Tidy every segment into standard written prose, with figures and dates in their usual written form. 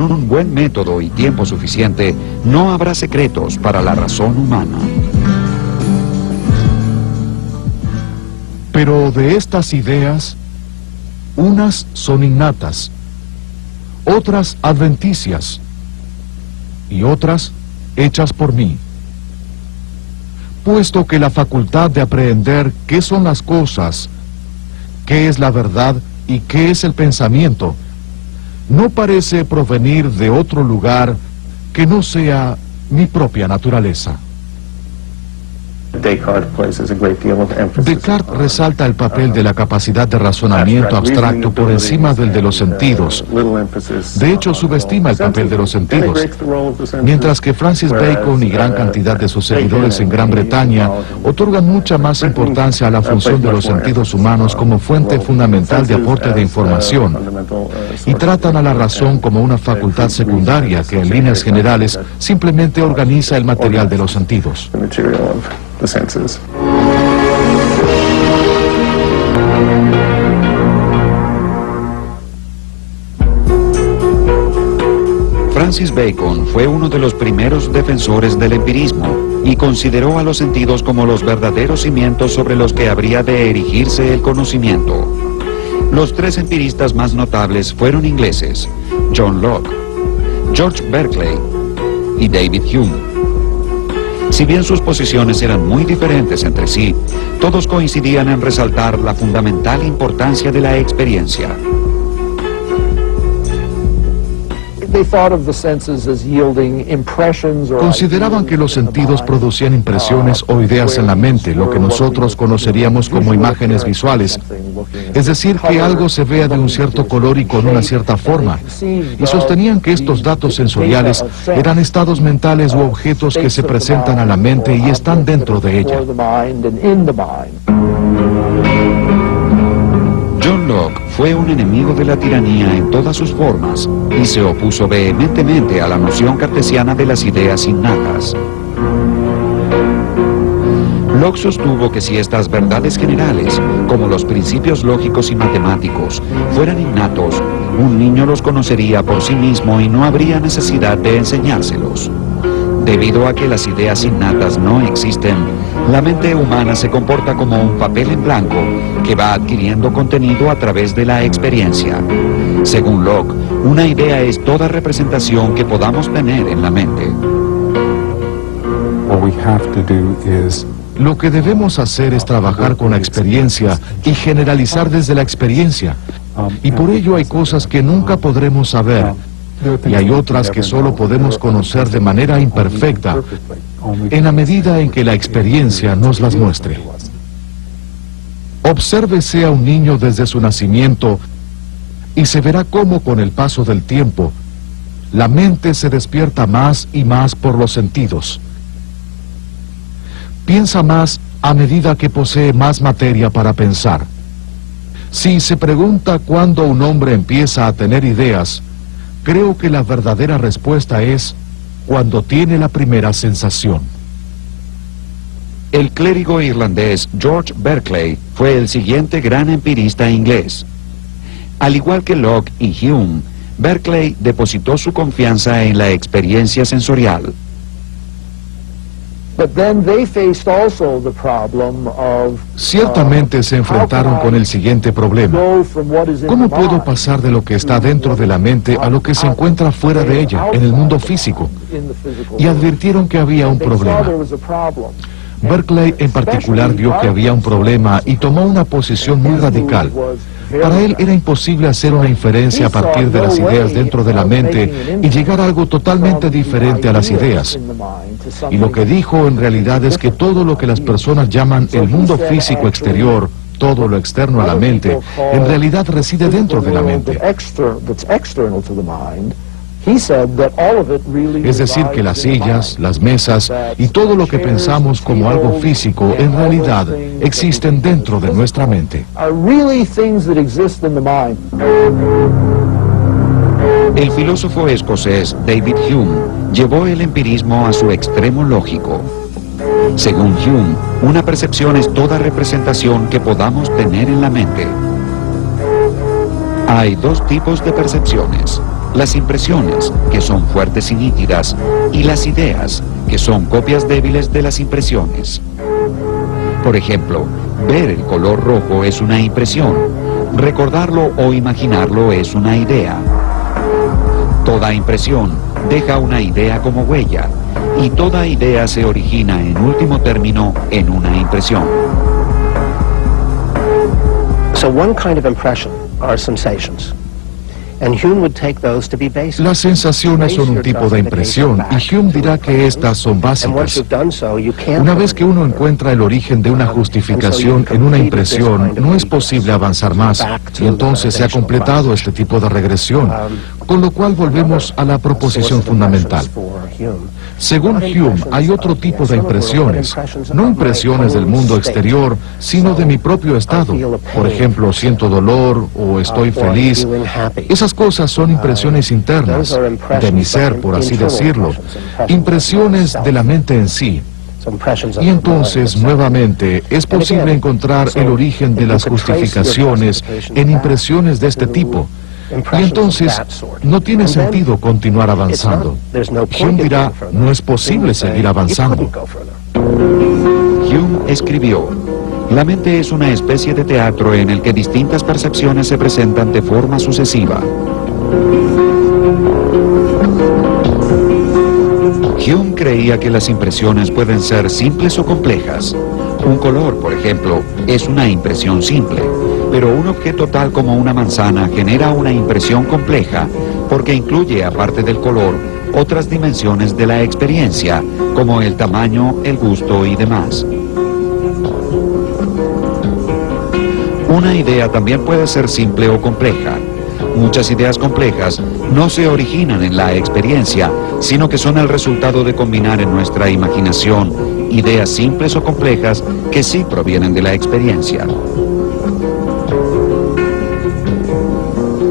Con un buen método y tiempo suficiente, no habrá secretos para la razón humana. Pero de estas ideas, unas son innatas, otras adventicias y otras hechas por mí. Puesto que la facultad de aprehender qué son las cosas, qué es la verdad y qué es el pensamiento, no parece provenir de otro lugar que no sea mi propia naturaleza. Descartes resalta el papel de la capacidad de razonamiento abstracto por encima del de los sentidos. De hecho, subestima el papel de los sentidos, mientras que Francis Bacon y gran cantidad de sus seguidores en Gran Bretaña otorgan mucha más importancia a la función de los sentidos humanos como fuente fundamental de aporte de información, y tratan a la razón como una facultad secundaria que en líneas generales simplemente organiza el material de los sentidos. Francis Bacon fue uno de los primeros defensores del empirismo y consideró a los sentidos como los verdaderos cimientos sobre los que habría de erigirse el conocimiento. Los tres empiristas más notables fueron ingleses: John Locke, George Berkeley y David Hume. Si bien sus posiciones eran muy diferentes entre sí, todos coincidían en resaltar la fundamental importancia de la experiencia. Consideraban que los sentidos producían impresiones o ideas en la mente, lo que nosotros conoceríamos como imágenes visuales. Es decir, que algo se vea de un cierto color y con una cierta forma. Y sostenían que estos datos sensoriales eran estados mentales u objetos que se presentan a la mente y están dentro de ella. John Locke fue un enemigo de la tiranía en todas sus formas y se opuso vehementemente a la noción cartesiana de las ideas innatas. Locke sostuvo que si estas verdades generales, como los principios lógicos y matemáticos, fueran innatos, un niño los conocería por sí mismo y no habría necesidad de enseñárselos. Debido a que las ideas innatas no existen, la mente humana se comporta como un papel en blanco que va adquiriendo contenido a través de la experiencia. Según Locke, una idea es toda representación que podamos tener en la mente. Lo que debemos hacer es trabajar con la experiencia y generalizar desde la experiencia. Y por ello hay cosas que nunca podremos saber, y hay otras que solo podemos conocer de manera imperfecta, en la medida en que la experiencia nos las muestre. Obsérvese a un niño desde su nacimiento y se verá cómo con el paso del tiempo la mente se despierta más y más por los sentidos. Piensa más a medida que posee más materia para pensar. Si se pregunta cuándo un hombre empieza a tener ideas, creo que la verdadera respuesta es cuando tiene la primera sensación. El clérigo irlandés George Berkeley fue el siguiente gran empirista inglés. Al igual que Locke y Hume, Berkeley depositó su confianza en la experiencia sensorial. Ciertamente se enfrentaron con el siguiente problema: ¿cómo puedo pasar de lo que está dentro de la mente a lo que se encuentra fuera de ella, en el mundo físico? Y advirtieron que había un problema. Berkeley en particular vio que había un problema y tomó una posición muy radical. Para él era imposible hacer una inferencia a partir de las ideas dentro de la mente y llegar a algo totalmente diferente a las ideas. Y lo que dijo en realidad es que todo lo que las personas llaman el mundo físico exterior, todo lo externo a la mente, en realidad reside dentro de la mente. Es decir, que las sillas, las mesas y todo lo que pensamos como algo físico, en realidad existen dentro de nuestra mente. El filósofo escocés David Hume llevó el empirismo a su extremo lógico. Según Hume, una percepción es toda representación que podamos tener en la mente. Hay dos tipos de percepciones: las impresiones, que son fuertes y nítidas, y las ideas, que son copias débiles de las impresiones. Por ejemplo, ver el color rojo es una impresión, recordarlo o imaginarlo es una idea. Toda impresión deja una idea como huella, y toda idea se origina en último término en una impresión. So one kind of impression are sensations. And Hume would take those to be basic. Las sensaciones son un tipo de impresión y Hume dirá que estas son básicas. Una vez que uno encuentra el origen de una justificación en una impresión, no es posible avanzar más, y entonces se ha completado este tipo de regresión, con lo cual volvemos a la proposición fundamental. Según Hume, hay otro tipo de impresiones, no impresiones del mundo exterior, sino de mi propio estado. Por ejemplo, siento dolor o estoy feliz. Esas cosas son impresiones internas, de mi ser, por así decirlo, impresiones de la mente en sí. Y entonces, nuevamente, es posible encontrar el origen de las justificaciones en impresiones de este tipo. Y entonces, no tiene sentido continuar avanzando. Hume dirá, no es posible seguir avanzando. Hume escribió: la mente es una especie de teatro en el que distintas percepciones se presentan de forma sucesiva. Hume creía que las impresiones pueden ser simples o complejas. Un color, por ejemplo, es una impresión simple, pero un objeto tal como una manzana genera una impresión compleja porque incluye, aparte del color, otras dimensiones de la experiencia, como el tamaño, el gusto y demás. Una idea también puede ser simple o compleja. Muchas ideas complejas no se originan en la experiencia, sino que son el resultado de combinar en nuestra imaginación ideas simples o complejas que sí provienen de la experiencia.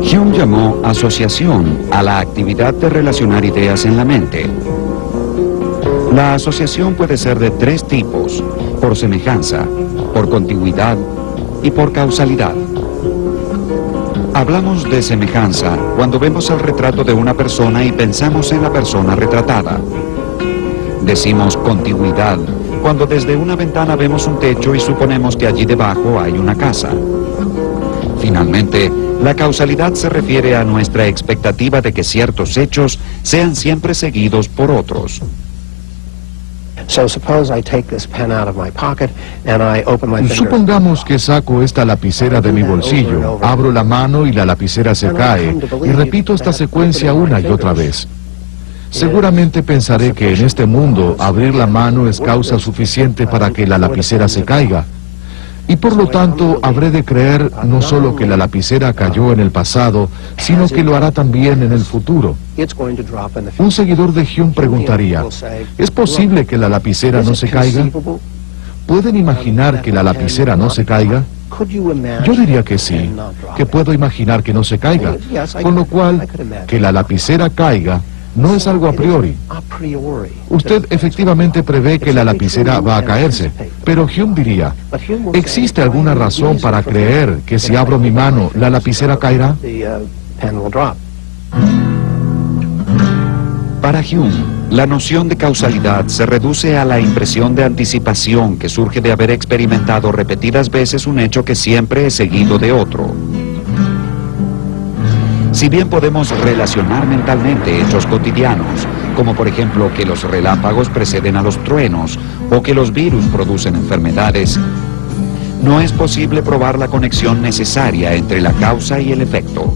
Hume llamó asociación a la actividad de relacionar ideas en la mente. La asociación puede ser de tres tipos: por semejanza, por contigüidad y por causalidad. Hablamos de semejanza cuando vemos el retrato de una persona y pensamos en la persona retratada. Decimos contigüidad cuando desde una ventana vemos un techo y suponemos que allí debajo hay una casa. Finalmente, la causalidad se refiere a nuestra expectativa de que ciertos hechos sean siempre seguidos por otros. Supongamos que saco esta lapicera de mi bolsillo, abro la mano y la lapicera se cae, y repito esta secuencia una y otra vez. Seguramente pensaré que en este mundo abrir la mano es causa suficiente para que la lapicera se caiga. Y por lo tanto habré de creer no solo que la lapicera cayó en el pasado, sino que lo hará también en el futuro. Un seguidor de Hume preguntaría, ¿es posible que la lapicera no se caiga? ¿Pueden imaginar que la lapicera no se caiga? Yo diría que sí, que puedo imaginar que no se caiga, con lo cual, que la lapicera caiga no es algo a priori. Usted efectivamente prevé que la lapicera va a caerse, pero Hume diría, ¿existe alguna razón para creer que si abro mi mano, la lapicera caerá? Para Hume, la noción de causalidad se reduce a la impresión de anticipación que surge de haber experimentado repetidas veces un hecho que siempre es seguido de otro. Si bien podemos relacionar mentalmente hechos cotidianos, como por ejemplo que los relámpagos preceden a los truenos o que los virus producen enfermedades, no es posible probar la conexión necesaria entre la causa y el efecto.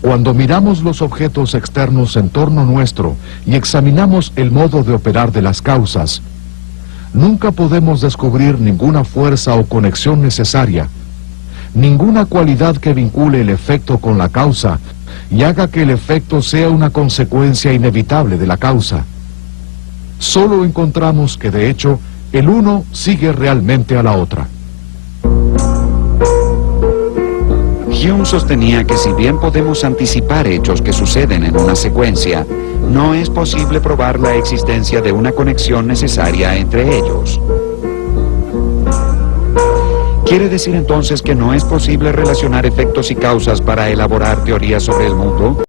Cuando miramos los objetos externos en torno nuestro y examinamos el modo de operar de las causas, nunca podemos descubrir ninguna fuerza o conexión necesaria, ninguna cualidad que vincule el efecto con la causa y haga que el efecto sea una consecuencia inevitable de la causa. Solo encontramos que, de hecho, el uno sigue realmente a la otra. Hume sostenía que si bien podemos anticipar hechos que suceden en una secuencia, no es posible probar la existencia de una conexión necesaria entre ellos. ¿Quiere decir entonces que no es posible relacionar efectos y causas para elaborar teorías sobre el mundo?